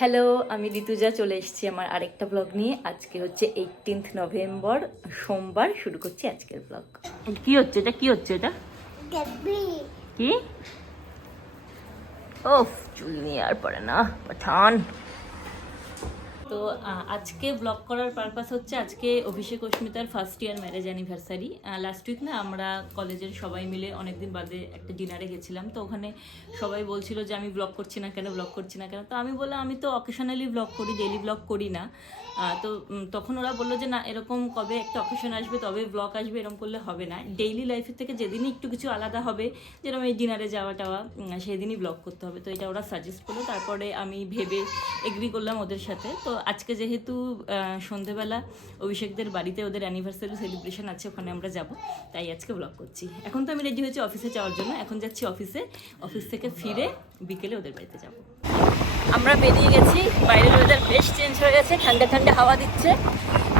Hello, আমি ঋতুজা চলে এসেছি আমার আরেকটা ব্লগ নিয়ে। আজকে হচ্ছে 18 নভেম্বর, সোমবার। শুরু করছি আজকের ব্লগ। কি হচ্ছে এটা? কি হচ্ছে এটা? কি? ওফ, চুল নিয়ে আর পরে না পাঠান। তো আজকে ব্লগ করার পারপাস হচ্ছে আজকে অভিষেক অস্মিতার first year marriage anniversary. Last week না আমরা কলেজের সবাই মিলে অনেকদিন বাদে একটা ডিনারে গেছিলাম। তো ওখানে সবাই বলছিল যে আমি ব্লগ করছি না কেন, ব্লগ করছি না কেন। তো আমি বললাম আমি তো অকেশনালি ব্লগ করি, ডেইলি ব্লগ করি না। তো তখন ওরা বললো যে না, এরকম কবে একটা অকেশন আসবে তবে ব্লগ আসবে, এরকম করলে হবে না। ডেইলি লাইফের থেকে যেদিনই একটু কিছু আলাদা হবে, যেরকম এই ডিনারে যাওয়া টাওয়া, সেদিনই ব্লগ করতে হবে। তো এটা ওরা সাজেস্ট করলো, তারপরে আমি ভেবে এগ্রি করলাম ওদের সাথে। তো আজকে যেহেতু সন্ধেবেলা অভিষেকদের বাড়িতে ওদের অ্যানিভার্সারি সেলিব্রেশন আছে, ওখানে আমরা যাব, তাই আজকে ব্লগ করছি। এখন তো আমি রেডি হয়েছি অফিসে যাওয়ার জন্য, এখন যাচ্ছি অফিসে। অফিস থেকে ফিরে বিকেলে ওদের বাড়িতে যাব। আমরা বেরিয়ে গেছি, বাইরের ওয়েদার বেশ চেঞ্জ হয়ে গেছে, ঠান্ডা ঠান্ডা হাওয়া দিচ্ছে।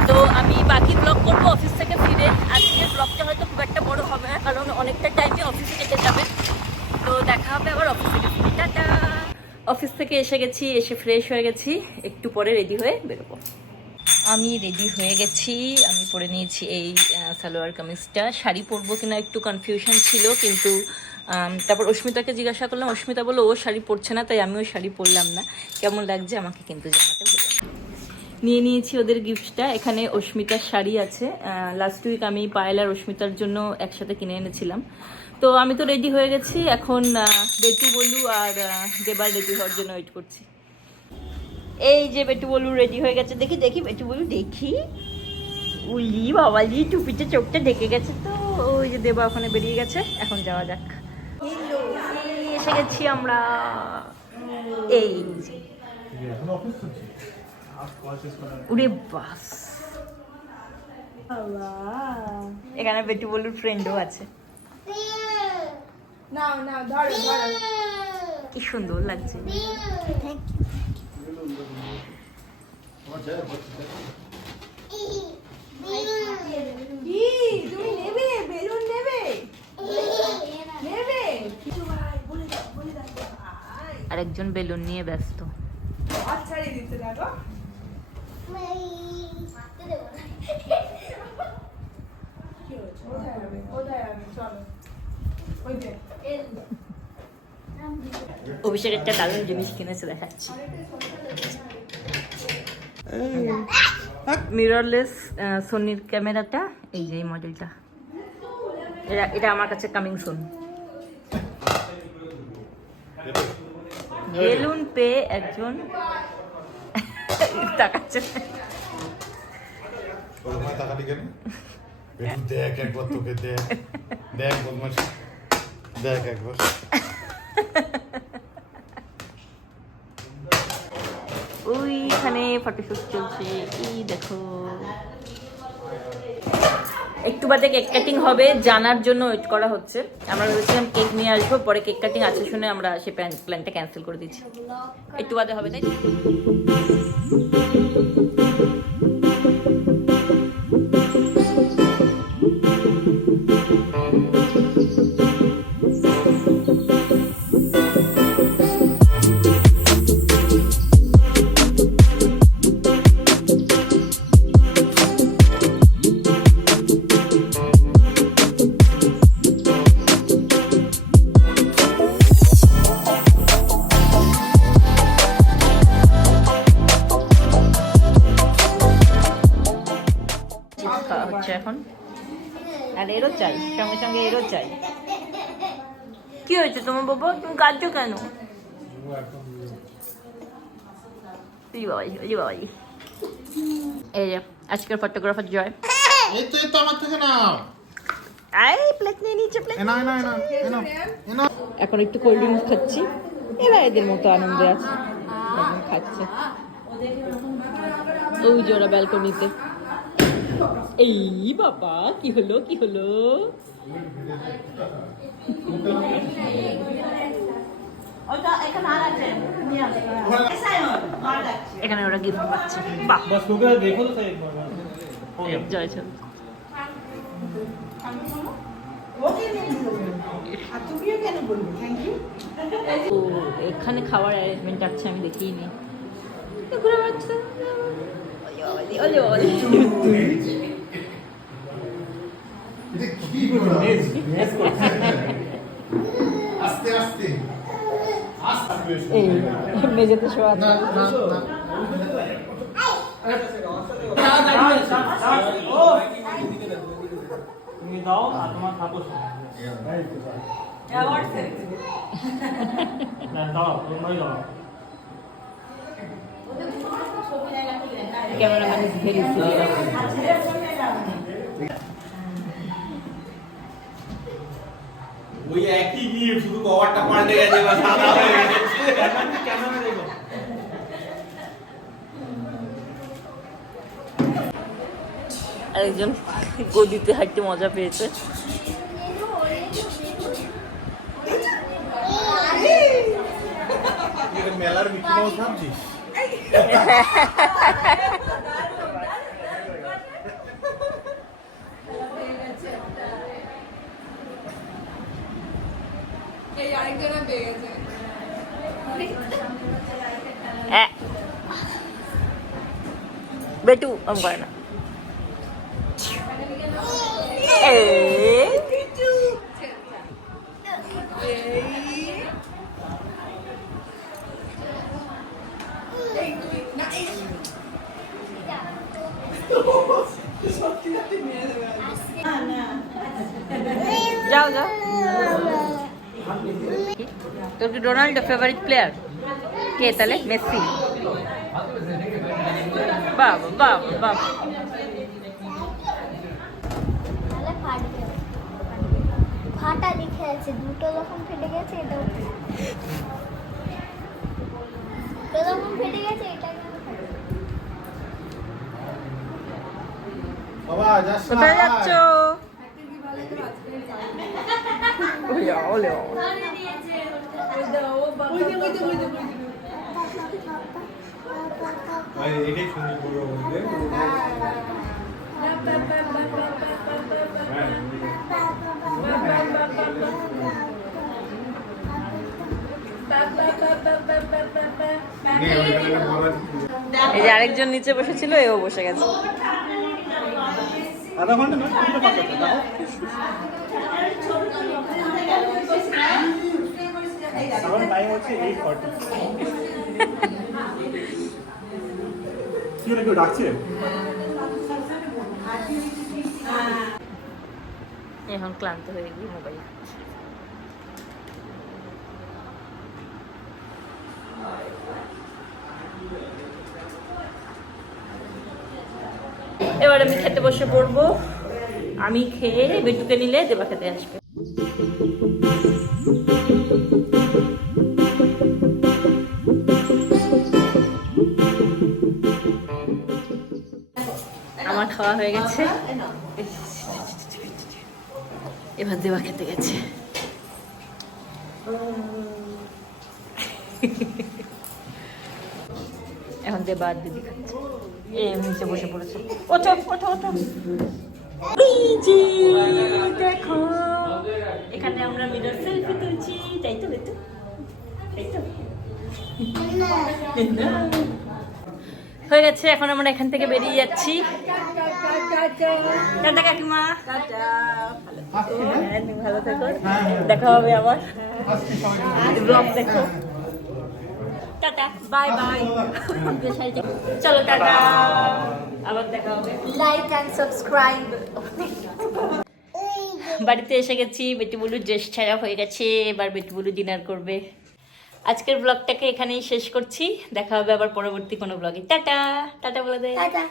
তো আমি বাকি ব্লগ করবো অফিস থেকে ফিরে। আজকের ব্লগটা হয়তো খুব একটা বড় হবে না, কারণ অনেকটা টাইমে অফিসে কেটে যাবে। তো দেখা হবে আবার অফিস থেকে ফিরে। টাটা। অফিস থেকে এসে গেছি, এসে ফ্রেশ হয়ে গেছি, একটু পরে রেডি হয়ে বেরোবো। আমি রেডি হয়ে গেছি, আমি পরে নিয়েছি এই সালোয়ার কামিজটা। শাড়ি পরবো কিনা একটু কনফিউশন ছিল, কিন্তু তারপর অস্মিতাকে জিজ্ঞাসা করলাম, অস্মিতা বললো ও শাড়ি পরছে না, তাই আমিও শাড়ি পরলাম না। কেমন লাগছে আমাকে কিন্তু জানাতে ভুলো না। নিয়ে নিয়েছি ওদের গিফটটা। এখানে অস্মিতার শাড়ি আছে, লাস্ট উইক আমি পায়েল আর অস্মিতার জন্য একসাথে কিনে এনেছিলাম। তো আমি তো রেডি হয়ে গেছি, এখন বেটু বলু আর দেবার রেডি হওয়ার জন্য ওয়েট করছি। এই যে বেটু বলু রেডি হয়ে গেছে, দেখি দেখি বেটু বলু দেখি। উলি বাবালি, টুপিতে চোখটা ঢেকে গেছে। তো ওই যে দেবা ওখানে বেরিয়ে গেছে, এখন যাওয়া যাক। এসে গেছি আমরা। এই উরে বাস, এখানে বেটু বলুর ফ্রেন্ডও আছে। কি সুন্দর লাগছে। আরেকজন বেলুন নিয়ে ব্যস্ত। অভিষেক একটা দারুণ জিনিস কিনেছে, দেখাচ্ছি। মিররলেস সোনির ক্যামেরাটা, এই যে এই মডেলটা, এটা আমার কাছে কামিং সুন। বেলুন পেয়ে একজন তাকাচ্ছে। দেখ একবার, তোকে দেখ, দেখ বদমাশ, দেখ একবার। ওইখানে ফটোশুট চলছে, এই দেখো। একটু বাদে কেক কাটিং হবে, জানার জন্য ওয়েট করা হচ্ছে। আমরা ভেবেছিলাম কেক নিয়ে আসবো, পরে কেক কাটিং আছে শুনে আমরা সেই প্ল্যানটা ক্যান্সেল করে দিচ্ছি। একটু বাদে হবে, তাই হচ্ছে এখন। আর এরও চাই, সঙ্গে সঙ্গে এরও চাই। কি হয়েছে তোমার বাবা, তুমি কাঁদছো কেন? এই যে আজকের ফটোগ্রাফার জয়। এই তো আমার থেকে নাও। এই প্লেট নিয়ে নিচে, প্লেট। না। এখন একটু কোল্ড ড্রিঙ্কস খাচ্ছি, এরা এদের মতো আনন্দে আছে, খাচ্ছে। ওই যে ওরা ব্যালকনিতে। এই বাবা, কি হলো কি হলো? এখানে ওরা গিফট পাচ্ছে। বাহ, জয় ছবি। তো এখানে খাওয়ার অ্যারেঞ্জমেন্ট আছে, আমি দেখিনি। ঘুরে বেড়াচ্ছে। ওলে ওলে এটা কি করো নেস করছে আস্তে আস্তে আস্তে এই মেঝেতে শোয়া না না না তুমি দাও আর তোমার থাকো না দাও তোমরাই দাও ক্যামেরাম্যান ইজ ভেরি সিরিয়াস। ওই একই গিফট শুধু কভারটা পাল্টে গেছে বা সাদা হয়ে গেছে ক্যামেরা দেখো আরেকজন গদিতে হাঁটতে মজা পেয়েছে। এটা মেলার মিকি মাউস ভাবছিস বেটু আম করে না। যাও যাও। তোর কি রোনাল্ডো ফেভারিট প্লেয়ার কে তাহলে? মেসি। বাবা বাবা বাবা ফাটা লিখে আছে, দুটো যখন ফেটে গেছে এটাও দুটো যখন ফেটে গেছে এটা কেন ফাটবে? বাবা যাস না কোথায় যাচ্ছ? ভাই এটাই সুন্দর করে বলবে এই যে আরেকজন নিচে বসেছিল, এও বসে গেছে। আধা ঘন্টা না পুরো পাকা দাও আমার টাইম হচ্ছে 8:40 কি হলো, কেউ ডাকছে? এখন ক্লান্ত হয়ে গিয়ে মোবাইল এবার আমি খেতে বসে পড়বো। আমি খেয়ে বেটুকে নিলে দেবা খেতে আসবে। আমার খাওয়া হয়ে গেছে, এবার দেবা খেতে গেছে। এখন দেবা আর দিদি খাচ্ছে। এই নিচে বসে পড়েছে। ওঠো ওঠো ওঠো। এই যে দেখো, এখানে আমরা মিরর সেলফি তুলছি, তাই তো বেটু? তাই তো? হয়ে গেছে, এখন আমরা এখান থেকে বেরিয়ে যাচ্ছি। টাটা কাকিমা, হ্যাঁ, তুমি ভালো থেকো, দেখা হবে আবার ব্লগ দেখো। Tata bye bye. চলো টাটা, আবার দেখা হবে। Like and subscribe. বাড়িতে এসে গেছি, বেটি বুলু ড্রেস ছাড়া হয়ে গেছে, এবার বেটি বুলু ডিনার করবে। আজকের ব্লগটাকে এখানেই শেষ করছি, দেখা হবে আবার পরবর্তী কোনো ব্লগে। টাটা টাটা বলে দে। টাটা।